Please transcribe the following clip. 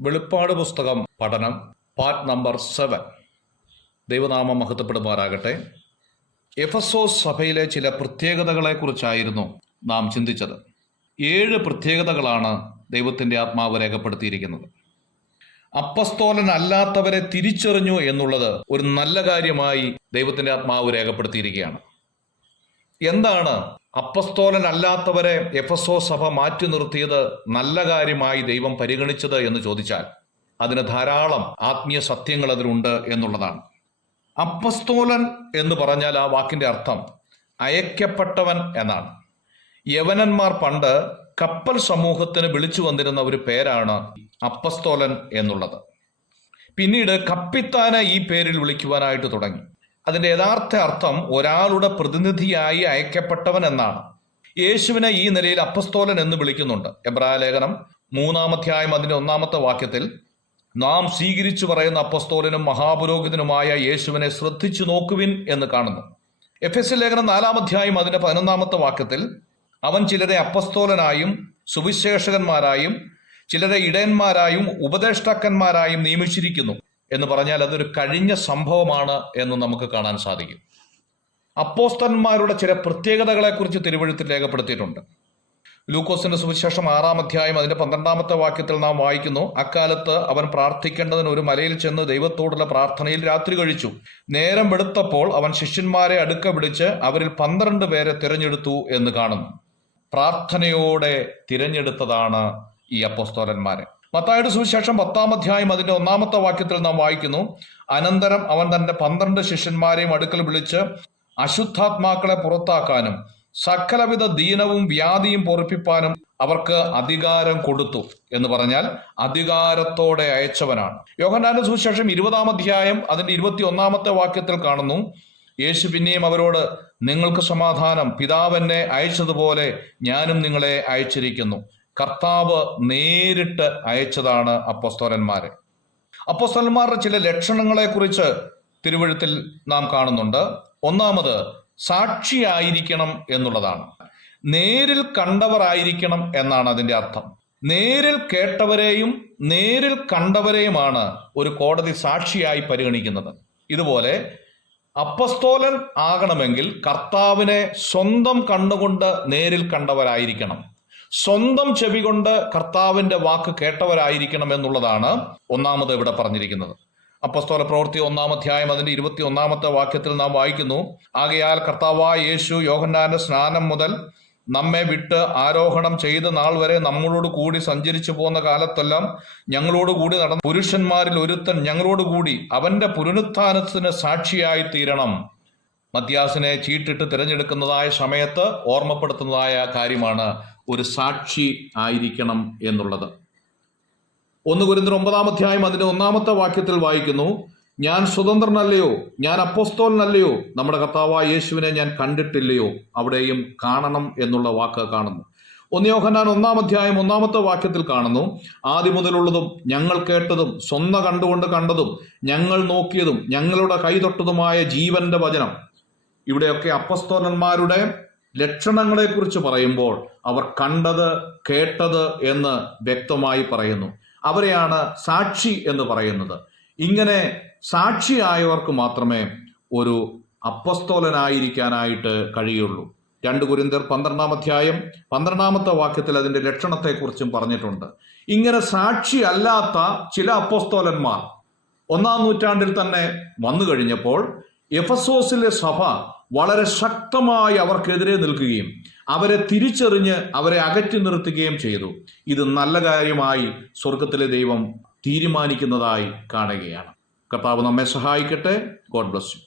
വെളിപ്പാട് പുസ്തകം പഠനം പാർട്ട് നമ്പർ 7. ദൈവനാമം മഹത്വപ്പെടുമാറാകട്ടെ. എഫെസോസ് സഭയിലെ ചില പ്രത്യേകതകളെക്കുറിച്ചായിരുന്നു നാം ചിന്തിച്ചത്. 7 പ്രത്യേകതകളാണ് ദൈവത്തിൻ്റെ ആത്മാവ് രേഖപ്പെടുത്തിയിരിക്കുന്നത്. അപ്പസ്തോലൻ അല്ലാത്തവരെ തിരിച്ചറിഞ്ഞു എന്നുള്ളത് ഒരു നല്ല കാര്യമായി ദൈവത്തിൻ്റെ ആത്മാവ് രേഖപ്പെടുത്തിയിരിക്കുകയാണ്. എന്താണ് അപ്പസ്തോലൻ അല്ലാത്തവരെ എഫെസോസ് സഭ മാറ്റി നിർത്തിയത് നല്ല കാര്യമായി ദൈവം പരിഗണിച്ചത് എന്ന് ചോദിച്ചാൽ അതിന് ധാരാളം ആത്മീയ സത്യങ്ങൾ അതിലുണ്ട് എന്നുള്ളതാണ്. അപ്പസ്തോലൻ എന്ന് പറഞ്ഞാൽ ആ വാക്കിന്റെ അർത്ഥം അയക്കപ്പെട്ടവൻ എന്നാണ്. യവനന്മാർ പണ്ട് കപ്പൽ സമൂഹത്തിന് വിളിച്ചു വന്നിരുന്ന ഒരു പേരാണ് അപ്പസ്തോലൻ എന്നുള്ളത്. പിന്നീട് കപ്പിത്താനെ ഈ പേരിൽ വിളിക്കുവാനായിട്ട് തുടങ്ങി. അതിന്റെ യഥാർത്ഥ അർത്ഥം ഒരാളുടെ പ്രതിനിധിയായി അയക്കപ്പെട്ടവൻ എന്നാണ്. യേശുവിനെ ഈ നിലയിൽ അപ്പസ്തോലൻ എന്ന് വിളിക്കുന്നുണ്ട്. എബ്രായ ലേഖനം 3-ാം അധ്യായം അതിന്റെ 1-ാമത്തെ വാക്യത്തിൽ നാം സ്വീകരിച്ചു പറയുന്ന അപ്പസ്തോലനും മഹാപുരോഹിതനുമായ യേശുവിനെ ശ്രദ്ധിച്ചു നോക്കുവിൻ എന്ന് കാണുന്നു. എഫെസ്യ ലേഖനം 4-ാം അധ്യായം അതിന്റെ 11-ാമത്തെ വാക്യത്തിൽ അവൻ ചിലരെ അപ്പസ്തോലനായും സുവിശേഷകന്മാരായും ചിലരെ ഇടയന്മാരായും ഉപദേഷ്ടാക്കന്മാരായും നിയമിച്ചിരിക്കുന്നു എന്ന് പറഞ്ഞാൽ അതൊരു കഴിഞ്ഞ സംഭവമാണ് എന്ന് നമുക്ക് കാണാൻ സാധിക്കും. അപ്പോസ്തലന്മാരുടെ ചില പ്രത്യേകതകളെക്കുറിച്ച് തിരുവെഴുത്തിൽ രേഖപ്പെടുത്തിയിട്ടുണ്ട്. ലൂക്കോസിന്റെ സുവിശേഷം 6-ാം അധ്യായം അതിന്റെ 12-ാമത്തെ വാക്യത്തിൽ നാം വായിക്കുന്നു, അക്കാലത്ത് അവൻ പ്രാർത്ഥിക്കേണ്ടതിന് ഒരു മലയിൽ ചെന്ന് ദൈവത്തോടുള്ള പ്രാർത്ഥനയിൽ രാത്രി കഴിച്ചു. നേരം വെളുത്തപ്പോൾ അവൻ ശിഷ്യന്മാരെ അടുക്ക പിടിച്ച് അവരിൽ 12 പേരെ തിരഞ്ഞെടുത്തു എന്ന് കാണുന്നു. പ്രാർത്ഥനയോടെ തിരഞ്ഞെടുത്തതാണ് ഈ അപ്പോസ്തലന്മാരെ. മത്തായിയുടെ സുവിശേഷം 10-ാം അധ്യായം അതിന്റെ 1-ാമത്തെ വാക്യത്തിൽ നാം വായിക്കുന്നു, അനന്തരം അവൻ തന്റെ 12 ശിഷ്യന്മാരെയും അടുക്കൽ വിളിച്ച് അശുദ്ധാത്മാക്കളെ പുറത്താക്കാനും സകലവിധ ദീനവും വ്യാധിയും പൊറുപ്പിപ്പാനും അവർക്ക് അധികാരം കൊടുത്തു എന്ന് പറഞ്ഞാൽ അധികാരത്തോടെ അയച്ചവനാണ്. യോഹന്നാന്റെ സുവിശേഷം 20-ാം അധ്യായം അതിന്റെ 21-ാമത്തെ വാക്യത്തിൽ കാണുന്നു, യേശു പിന്നെയും അവരോട്, നിങ്ങൾക്ക് സമാധാനം, പിതാവ് എന്നെ അയച്ചതുപോലെ ഞാനും നിങ്ങളെ അയച്ചിരിക്കുന്നു. കർത്താവ് നേരിട്ട് അയച്ചതാണ് അപ്പോസ്തലന്മാരെ. അപ്പോസ്തലന്മാരുടെ ചില ലക്ഷണങ്ങളെ കുറിച്ച് തിരുവെഴുത്തിൽ നാം കാണുന്നുണ്ട്. ഒന്നാമത് സാക്ഷിയായിരിക്കണം എന്നുള്ളതാണ്. നേരിൽ കണ്ടവരായിരിക്കണം എന്നാണ് അതിന്റെ അർത്ഥം. നേരിൽ കേട്ടവരെയും നേരിൽ കണ്ടവരെയുമാണ് ഒരു കോടതി സാക്ഷിയായി പരിഗണിക്കുന്നത്. ഇതുപോലെ അപ്പസ്തോലൻ ആകണമെങ്കിൽ കർത്താവിനെ സ്വന്തം കണ്ണുകൊണ്ട് നേരിൽ കണ്ടവരായിരിക്കണം, സ്വന്തം ചെവി കൊണ്ട് കർത്താവിന്റെ വാക്ക് കേട്ടവരായിരിക്കണം എന്നുള്ളതാണ് ഒന്നാമത് ഇവിടെ പറഞ്ഞിരിക്കുന്നത്. അപ്പോസ്തല പ്രവൃത്തി 1-ാം അധ്യായം അതിന്റെ 21-ാമത്തെ വാക്യത്തിൽ നാം വായിക്കുന്നു, ആകയാൽ കർത്താവായ യേശു യോഹന്നാന്റെ സ്നാനം മുതൽ നമ്മെ വിട്ട് ആരോഹണം ചെയ്ത നാൾ വരെ നമ്മളോട് കൂടി സഞ്ചരിച്ചു പോന്ന കാലത്തെല്ലാം ഞങ്ങളോട് കൂടി നടന്ന പുരുഷന്മാരിൽ ഒരുത്തൻ ഞങ്ങളോട് കൂടി അവന്റെ പുനരുത്ഥാനത്തിന് സാക്ഷിയായി തീരണം. മത്യാസിനെ ചീട്ടിട്ട് തിരഞ്ഞെടുക്കുന്നതായ സമയത്ത് ഓർമ്മപ്പെടുത്തുന്നതായ കാര്യമാണ് ഒരു സാക്ഷി ആയിരിക്കണം എന്നുള്ളത്. 1 കൊരിന്ത്യർ 9-ാം അധ്യായം അതിന്റെ 1-ാമത്തെ വാക്യത്തിൽ വായിക്കുന്നു, ഞാൻ സ്വതന്ത്രനല്ലയോ, ഞാൻ അപ്പോസ്തലനല്ലയോ, നമ്മുടെ കർത്താവായ യേശുവിനെ ഞാൻ കണ്ടിട്ടില്ലയോ. അവിടെയും കാണണം എന്നുള്ള വാക്ക് കാണുന്നു. 1 യോഹന്നാൻ 1-ാം അധ്യായം 1-ാമത്തെ വാക്യത്തിൽ കാണുന്നു, ആദ്യം മുതലുള്ളതും ഞങ്ങൾ കേട്ടതും സ്വന്തം കണ്ടുകൊണ്ട് കണ്ടതും ഞങ്ങൾ നോക്കിയതും ഞങ്ങളുടെ കൈതൊട്ടതുമായ ജീവന്റെ വചനം. ഇവിടെയൊക്കെ അപ്പോസ്തലന്മാരുടെ ലക്ഷണങ്ങളെ കുറിച്ച് പറയുമ്പോൾ അവർ കണ്ടത് കേട്ടത് എന്ന് വ്യക്തമായി പറയുന്നു. അവരെയാണ് സാക്ഷി എന്ന് പറയുന്നത്. ഇങ്ങനെ സാക്ഷിയായവർക്ക് മാത്രമേ ഒരു അപ്പോസ്തലനായിരിക്കാനായിട്ട് കഴിയുള്ളൂ. 2 കൊരിന്ത്യർ 12-ാം അധ്യായം 12-ാമത്തെ വാക്യത്തിൽ അതിന്റെ ലക്ഷണത്തെക്കുറിച്ചും പറഞ്ഞിട്ടുണ്ട്. ഇങ്ങനെ സാക്ഷി അല്ലാത്ത ചില അപ്പോസ്തലന്മാർ 1-ാം നൂറ്റാണ്ടിൽ തന്നെ വന്നു കഴിഞ്ഞപ്പോൾ എഫെസോസിലെ സഭ വളരെ ശക്തമായി അവർക്കെതിരെ നിൽക്കുകയും അവരെ തിരിച്ചറിഞ്ഞ് അവരെ അകറ്റി നിർത്തുകയും ചെയ്തു. ഇത് നല്ല കാര്യമായി സ്വർഗത്തിലെ ദൈവം തീരുമാനിക്കുന്നതായി കാണുകയാണ്. കർത്താവ് നമ്മെ സഹായിക്കട്ടെ. God bless you.